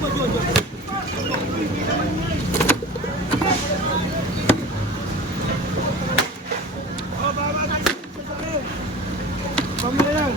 Pamili lang.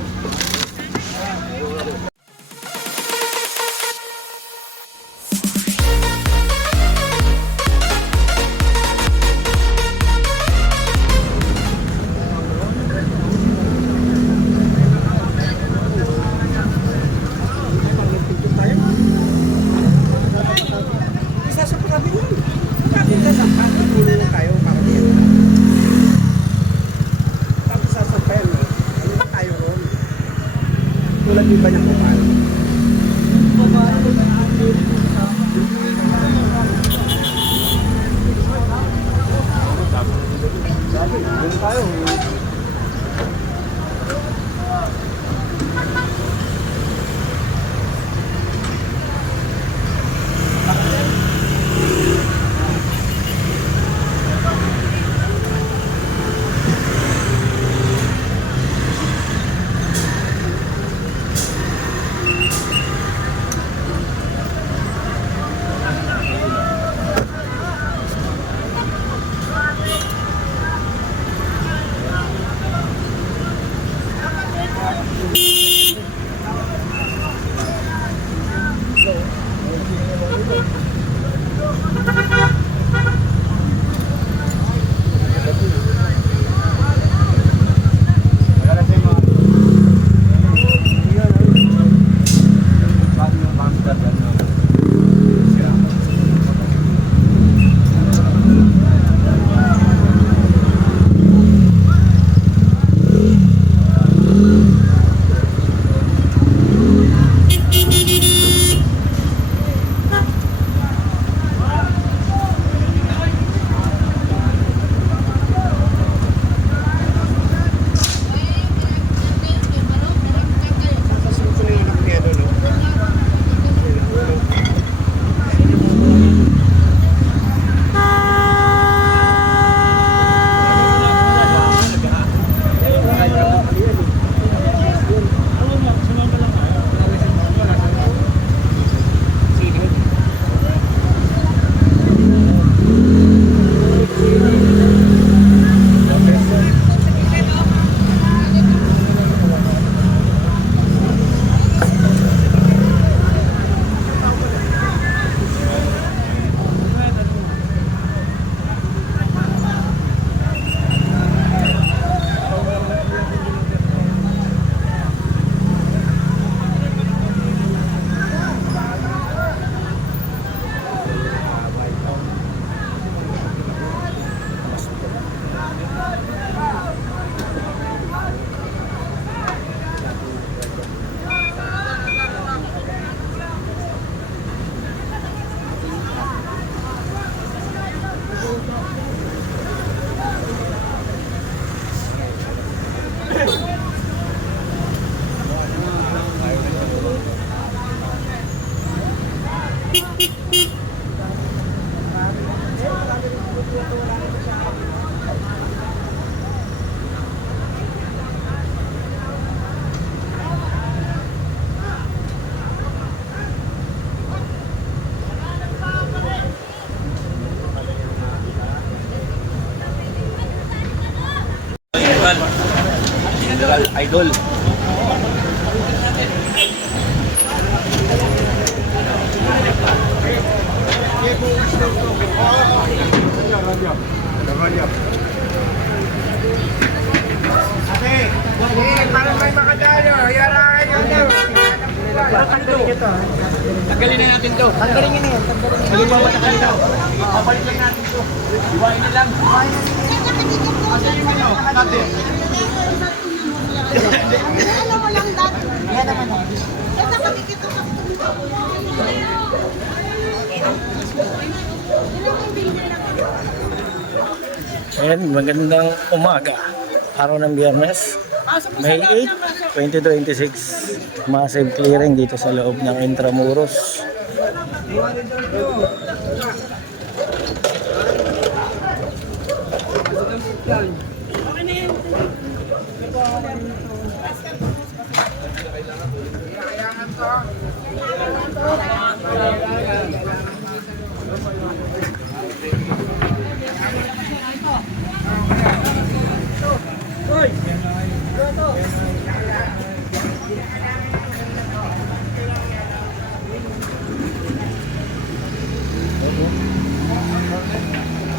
Tulad din ba niyang kumain? Sabi, doon tayo. Idol. Parang may makadalo. Yarakan ka daw. Tanggalin na natin to. Tanggalin niyo na yan. Ano ba matagal daw? Babalik lang natin to. Iwain na lang. Asan yung ano? Natin. Ano mo lang dati? Yan naman o. Eh, nakakikita ka. Ayan, magandang umaga. Araw ng Biyernes, May 8, 2026. Massive clearing dito sa loob ng Intramuros.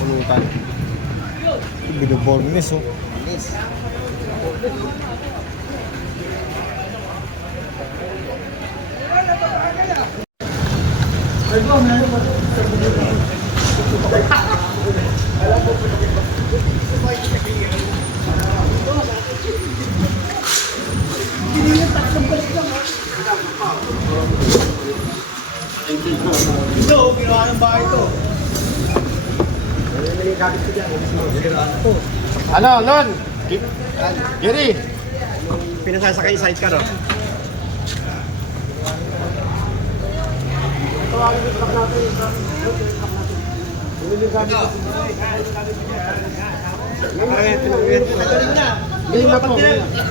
Pulutan. Binobornis oh. Ito, ginawa ng bahay ito. Ano, Lon? Gary! Pinasasakay sidecar oh.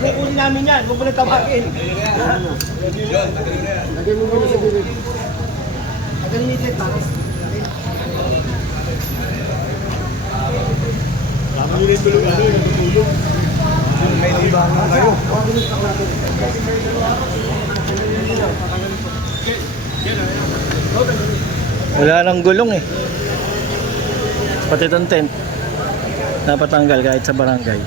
Kukunin namin yan, huwag mo na tawagin. Lagay mo muna sa gilid. Tama nyo rin tulog. Ano yung natutulog? May libangan kayo. Wala nang gulong eh. Pati itong tent. Napatanggal kahit sa barangay.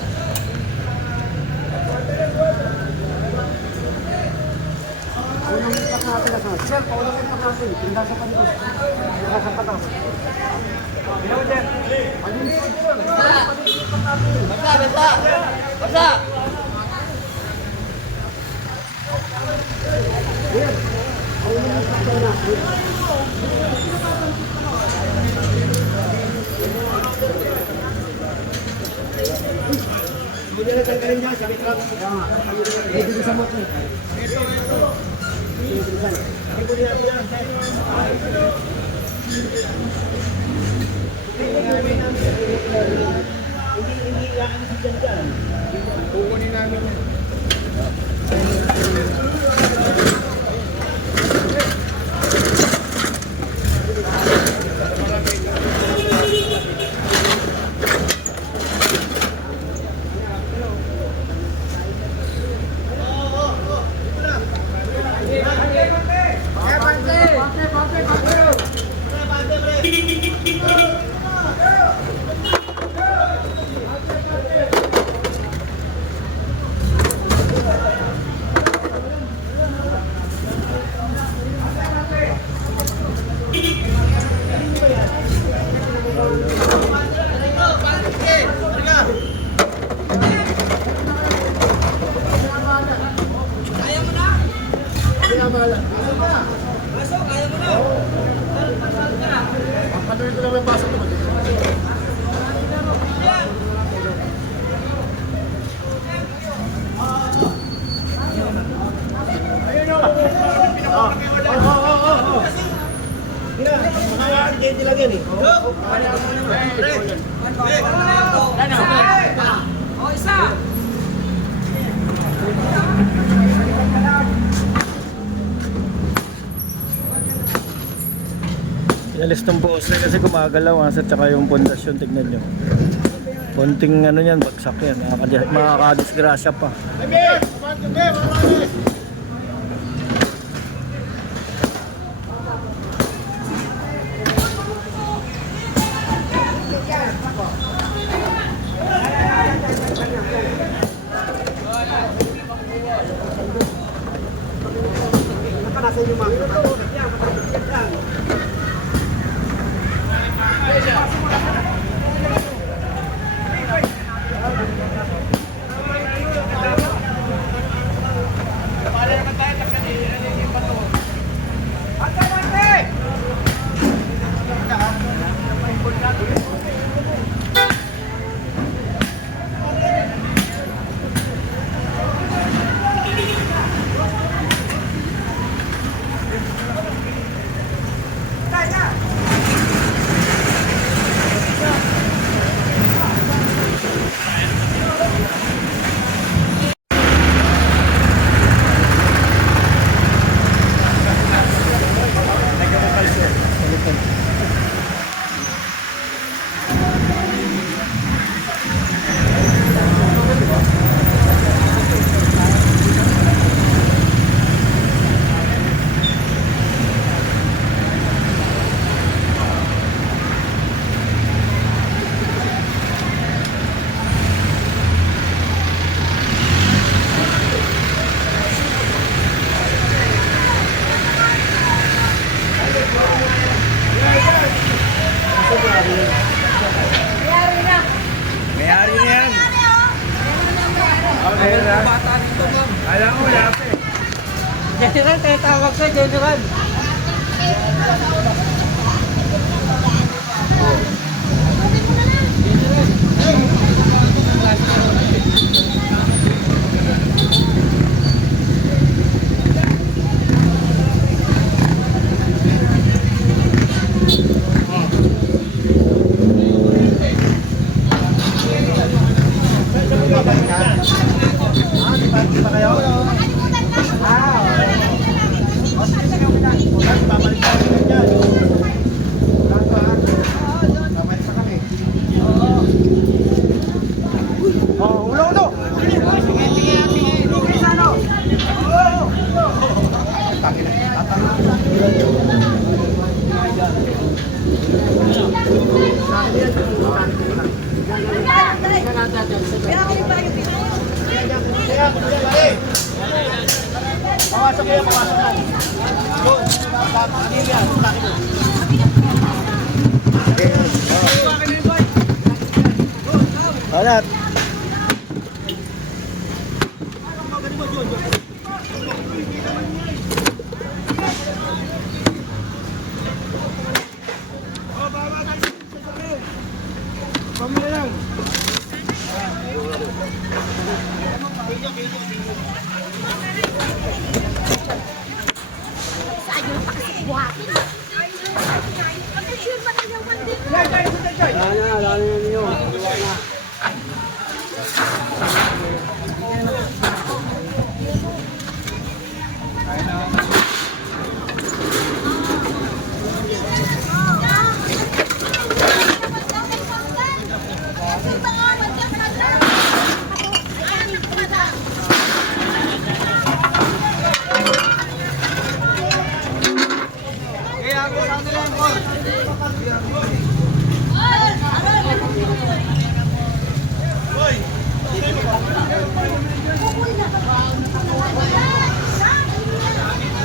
Inalis ng boss na kasi gumagalaw at saka yung pundasyon, tignan nyo. Konting ano yan, bagsak yan. Makakadisgrasya pa. General, kaya tawag sa General. Pawasok kayo, pawasok na. Doon, ano yan? Alat. Pamili lang. Ayaw pa kasi buhatin. Pag-sure pa na yung one day. Wala na ninyo. Wala na.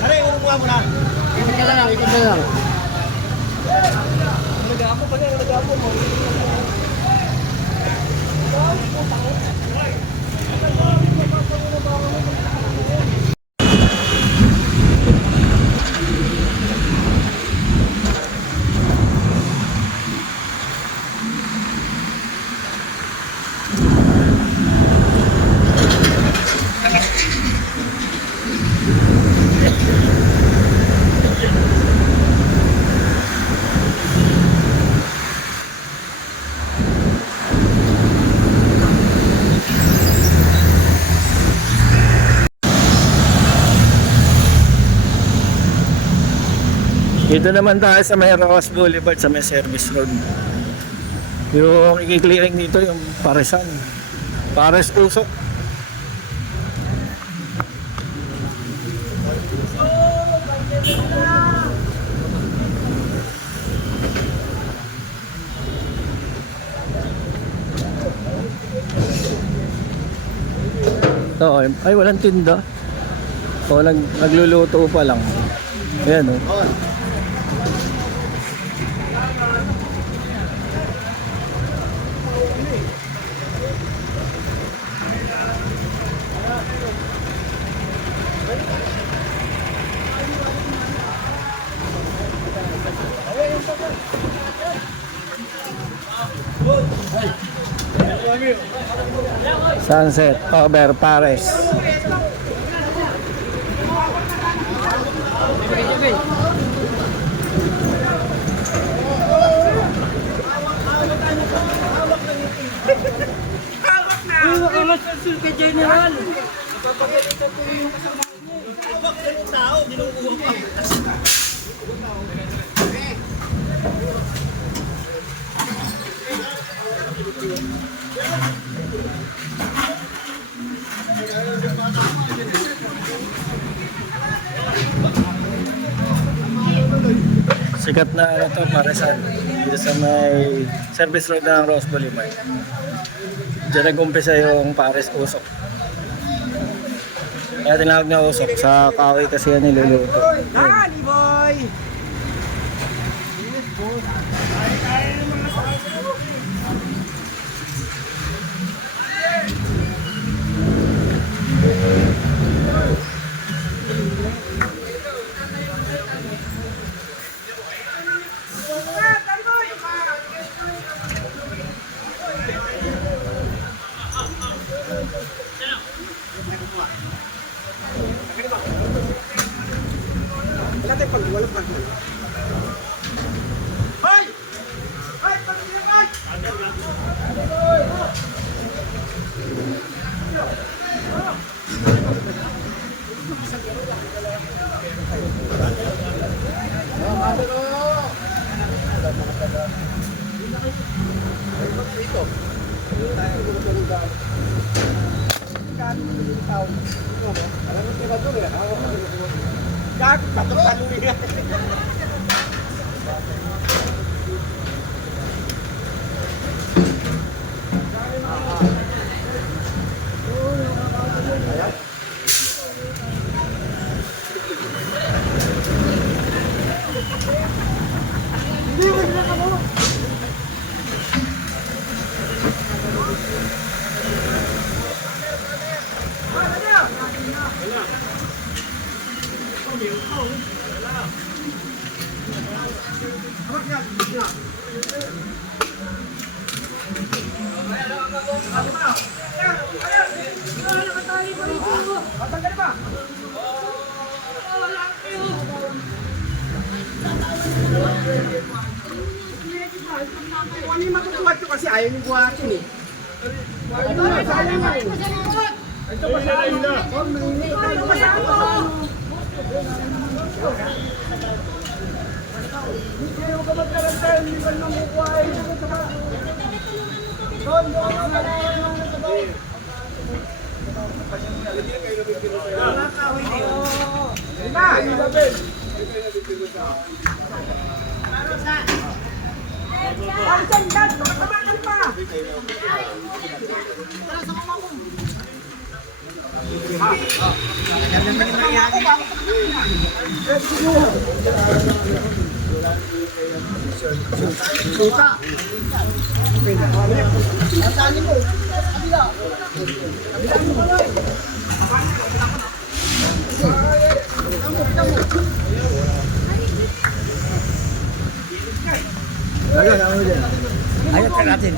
Are, urong mo na. Ikot ka lang, ikot ka lang. Nag-apo pa niya, nag-apo mo. Dito naman tayo sa may Rojas Boulevard sa may service road. Yung i-clearing dito yung Paresan. Pares Usok. Ito, ay walang tinda. O nagluluto pa lang. Ayan o. Sunset over Pares. General. Sikat na ano to, Paresan. Dito sa may service road ng Rojas Boulevard. Diyan nag-umpisa yung Pares Usok. Kaya tinawag na Usok. Sa kahoy kasi yan niluluto. Dali, boy! Ano yung matutuwag ko kasi ayaw yung buhatin eh. Ayat ka natin.